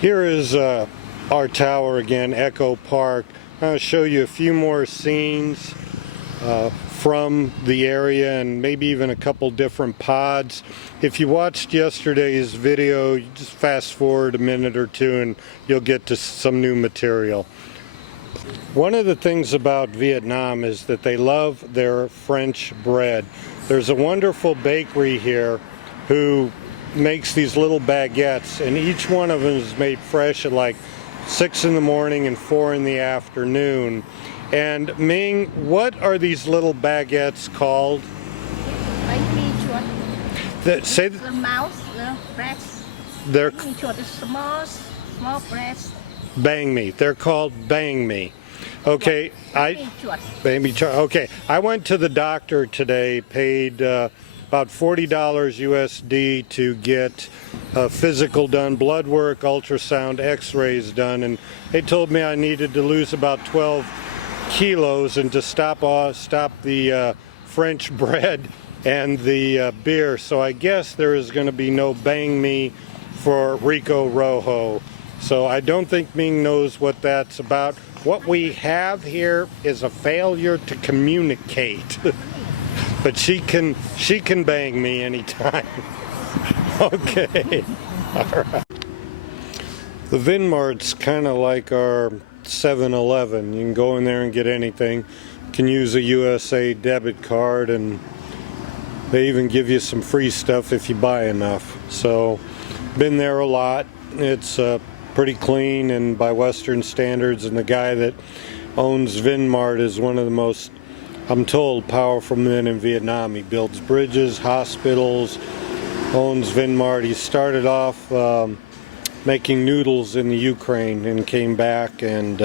Here is our tower again, EcoPark. I'll show you a few more scenes from the area and maybe even a couple different pods. If you watched yesterday's video, you just fast forward a minute or two and you'll get to some new material. One of the things about Vietnam is that they love their French bread. There's a wonderful bakery here who makes these little baguettes, and each one of them is made fresh at like 6 in the morning and 4 in the afternoon. And Ming, what are these little baguettes called? Say the mouse, the breads. They're small breads. Bang me. They're called bang me. Okay, okay. I went to the doctor today, paid about $40 USD to get physical done, blood work, ultrasound, x-rays done, and they told me I needed to lose about 12 kilos and to stop the French bread and the beer. So I guess there is going to be no bang me for Rico Rojo. So I don't think Ming knows what that's about. What we have here is a failure to communicate. But she can bang me anytime. Okay. All right. The Vinmart's kind of like our 7-Eleven. You can go in there and get anything. You can use a USA debit card, and they even give you some free stuff if you buy enough. So, been there a lot. It's pretty clean and by Western standards, and the guy that owns Vinmart is one of the most, I'm told, powerful men in Vietnam. He builds bridges, hospitals, owns Vinmart. He started off making noodles in the Ukraine and came back, and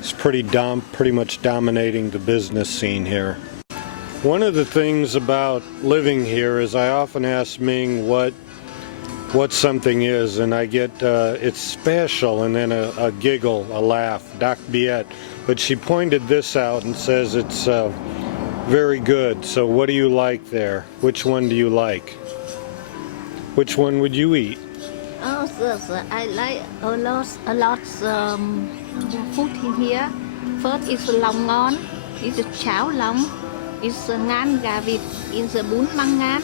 is pretty much dominating the business scene here. One of the things about living here is I often ask Ming what something is, and I get it's special, and then a giggle, a laugh, Doc Biet. But she pointed this out and says it's very good. So what do you like there? Which one do you like? Which one would you eat? Oh, I like a lot food in here. First is lòng ngon, it's cháo lòng, it's ngan gà vịt, it's bún măng ngan.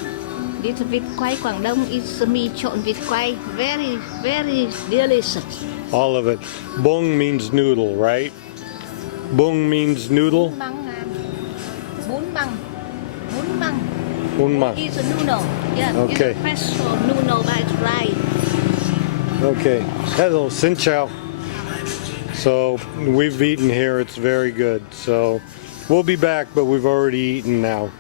It's vịt quay Quảng Đông, it's mì trộn vịt quay, very, very delicious. All of it. Bung means noodle, right? Bung means noodle? Bún măng. Bún măng. It's a noodle. Yeah, okay. It's a special noodle by dry. Okay. Hello, xin chào. So, we've eaten here. It's very good. So, we'll be back, but we've already eaten now.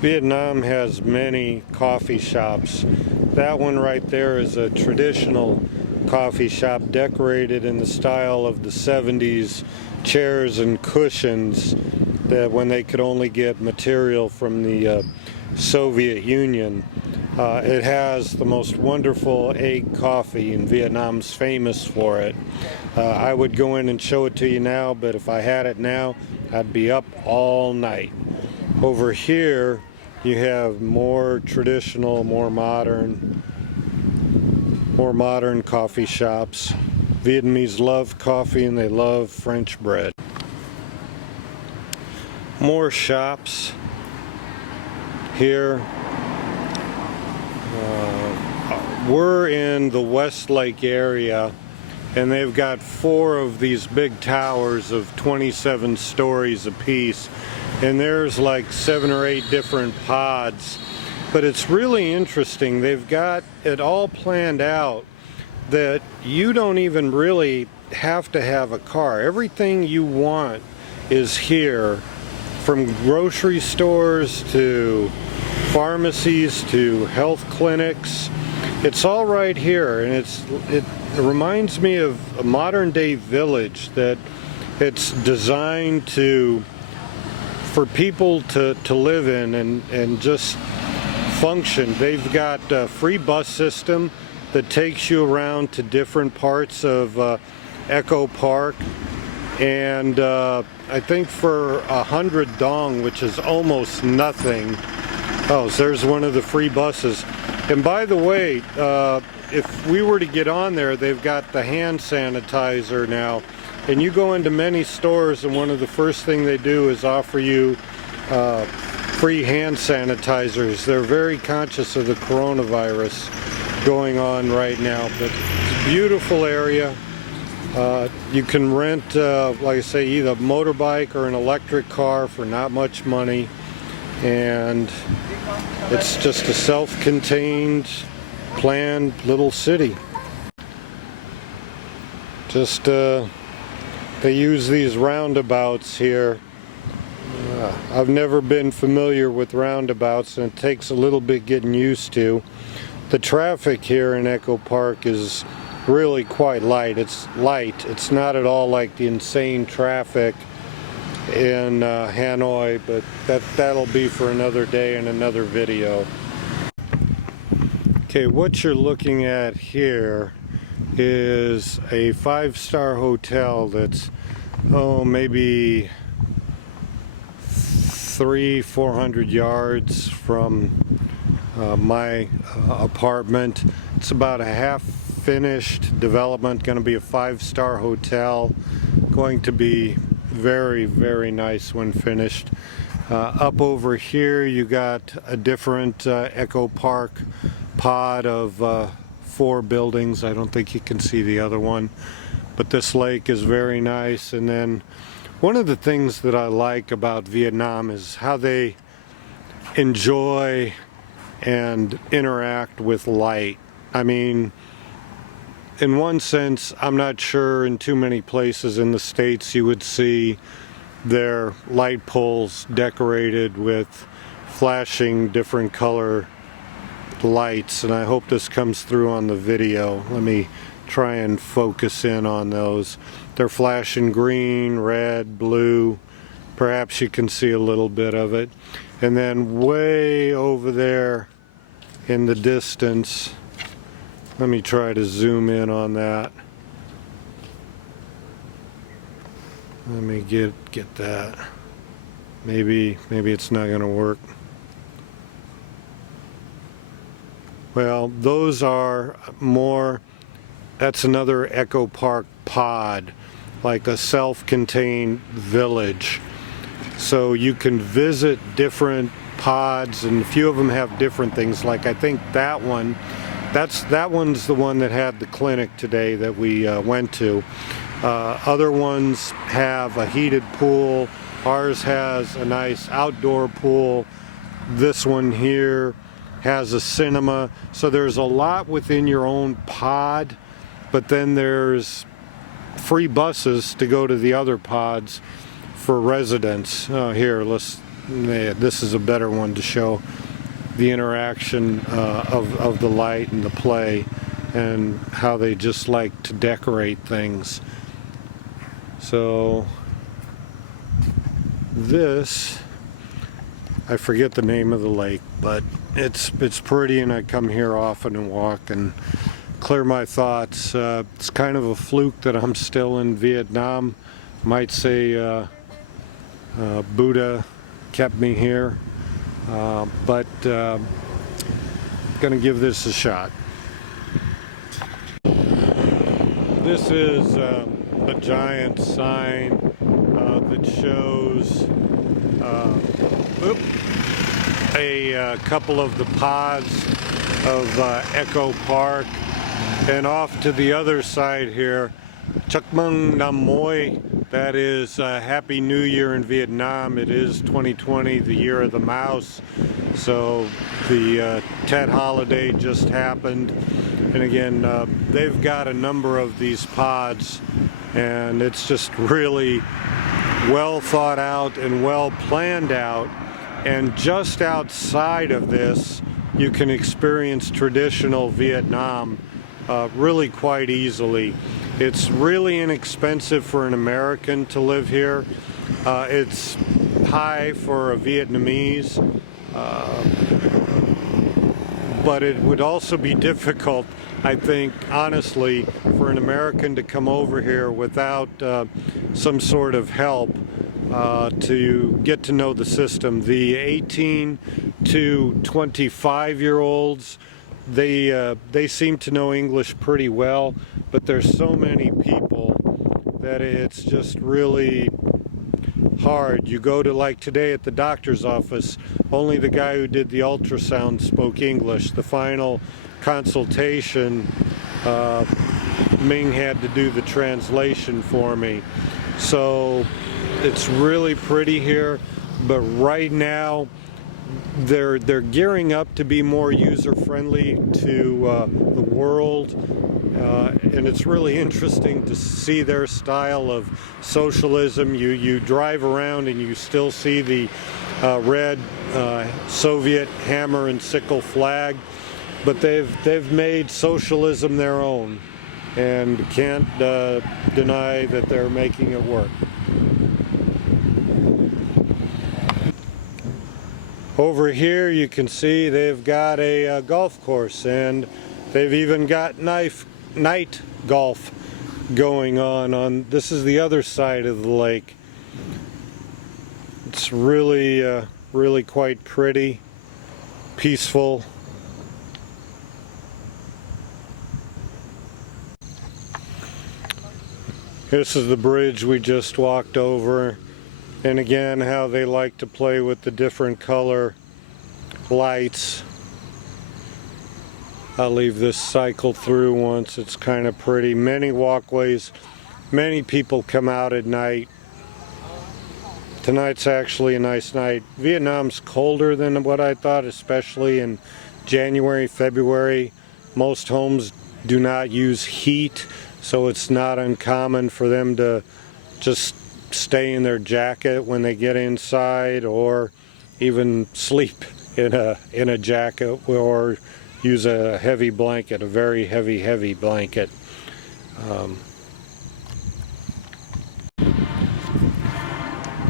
Vietnam has many coffee shops. That one right there is a traditional coffee shop decorated in the style of the 70s chairs and cushions that when they could only get material from the Soviet Union. It has the most wonderful egg coffee, and Vietnam's famous for it. I would go in and show it to you now, but if I had it now, I'd be up all night. Over here, you have more traditional, more modern coffee shops. Vietnamese love coffee and they love French bread. More shops here. We're in the Westlake area, and they've got 4 of these big towers of 27 stories apiece. And there's like 7 or 8 different pods. But it's really interesting. They've got it all planned out that you don't even really have to have a car. Everything you want is here, from grocery stores to pharmacies to health clinics. It's all right here, and it reminds me of a modern day village that it's designed for people to live in and just function. They've got a free bus system that takes you around to different parts of EcoPark, and I think for 100 dong, which is almost nothing. Oh, so there's one of the free buses. And by the way, if we were to get on there, they've got the hand sanitizer now. And you go into many stores and one of the first thing they do is offer you free hand sanitizers. They're very conscious of the coronavirus going on right now. But it's a beautiful area. You can rent, like I say, either a motorbike or an electric car for not much money. And it's just a self-contained, planned little city. Just, they use these roundabouts here. I've never been familiar with roundabouts, and it takes a little bit getting used to. The traffic here in EcoPark is really quite light. It's light. It's not at all like the insane traffic in Hanoi, but that'll be for another day and another video. Okay, what you're looking at here is a 5-star hotel that's maybe 300-400 yards from my apartment. It's about a half-finished development, going to be a 5-star hotel, going to be very, very nice when finished. Up over here you got a different EcoPark pod of 4 buildings. I don't think you can see the other one, but this lake is very nice. And then one of the things that I like about Vietnam is how they enjoy and interact with light. I mean, in one sense, I'm not sure in too many places in the States you would see their light poles decorated with flashing different color lights, and I hope this comes through on the video. Let me try and focus in on those. They're flashing green, red, blue. Perhaps you can see a little bit of it. And then way over there in the distance, let me try to zoom in on that. Let me get that. Maybe it's not going to work. Well, those are more, that's another EcoPark pod, like a self-contained village. So you can visit different pods, and a few of them have different things. Like I think that one, that one's the one that had the clinic today that we went to. Other ones have a heated pool. Ours has a nice outdoor pool. This one here has a cinema. So there's a lot within your own pod, but then there's free buses to go to the other pods for residents. Here, this is a better one to show the interaction of the light and the play and how they just like to decorate things. So this, I forget the name of the lake, but it's pretty, and I come here often and walk and clear my thoughts. It's kind of a fluke that I'm still in Vietnam. Might say Buddha kept me here, but gonna give this a shot. This is a giant sign that shows a couple of the pods of EcoPark, and off to the other side here, Chúc mừng năm mới. That is Happy New Year in Vietnam. It is 2020, the year of the mouse. So the Tet holiday just happened. And again, they've got a number of these pods, and it's just really well thought out and well planned out. And just outside of this, you can experience traditional Vietnam really quite easily. It's really inexpensive for an American to live here. It's high for a Vietnamese, but it would also be difficult, I think, honestly, for an American to come over here without some sort of help to get to know the system. The 18 to 25-year-olds, they seem to know English pretty well, but there's so many people that it's just really hard. You go to, like today at the doctor's office, only the guy who did the ultrasound spoke English. The final consultation, Ming had to do the translation for me. So it's really pretty here, but right now they're gearing up to be more user-friendly to the world, and it's really interesting to see their style of socialism. You drive around and you still see the red Soviet hammer and sickle flag, but they've made socialism their own, and can't deny that they're making it work. Over here you can see they've got a golf course, and they've even got night golf going on. This is the other side of the lake. It's really really quite pretty, peaceful. This is the bridge we just walked over. And again, how they like to play with the different color lights. I'll leave this cycle through once. It's kind of pretty. Many walkways. Many people come out at night. Tonight's actually a nice night. Vietnam's colder than what I thought, especially in January, February. Most homes do not use heat, so it's not uncommon for them to just stay in their jacket when they get inside, or even sleep in a jacket, or use a heavy blanket, a very heavy blanket.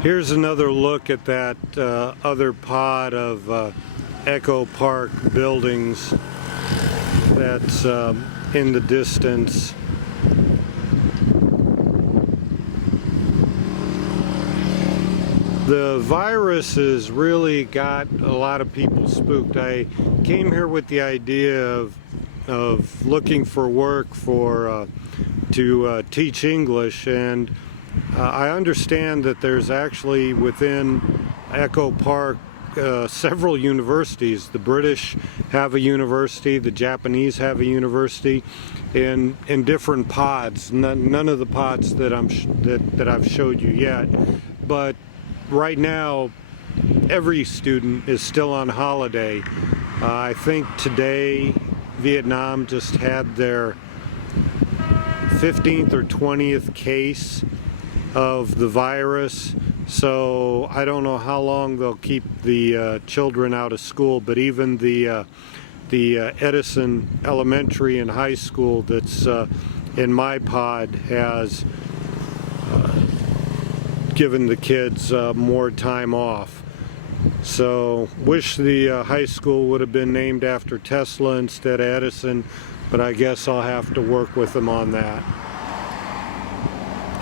Here's another look at that other pod of EcoPark buildings that's in the distance. The virus has really got a lot of people spooked. I came here with the idea of looking for work to teach English, and I understand that there's actually within EcoPark several universities. The British have a university, the Japanese have a university, in different pods. None of the pods that I've showed you yet, but right now every student is still on holiday. I think today Vietnam just had their 15th or 20th case of the virus, so I don't know how long they'll keep the children out of school, but even the Edison Elementary and High School that's in my pod has given the kids more time off. So wish the high school would have been named after Tesla instead of Edison, but I guess I'll have to work with them on that.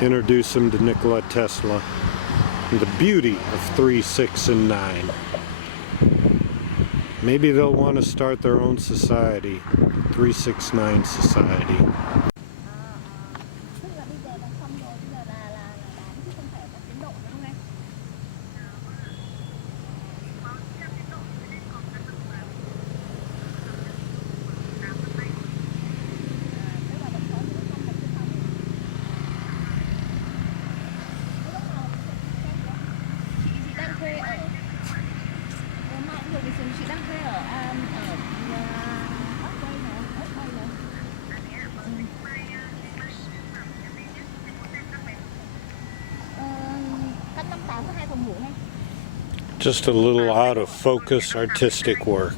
Introduce them to Nikola Tesla and the beauty of 3, 6, and 9. Maybe they'll want to start their own society, 369 Society. Chị đang thuê ở căn 58 có 2 phòng ngủ hay? Just a little out of focus artistic work.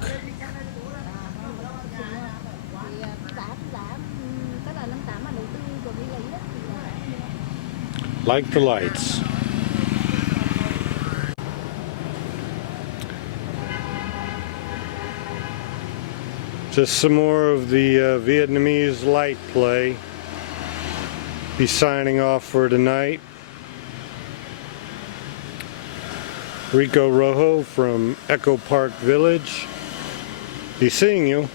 Like the lights. Just some more of the Vietnamese light play. Be signing off for tonight. Rico Rojo from EcoPark Village. Be seeing you.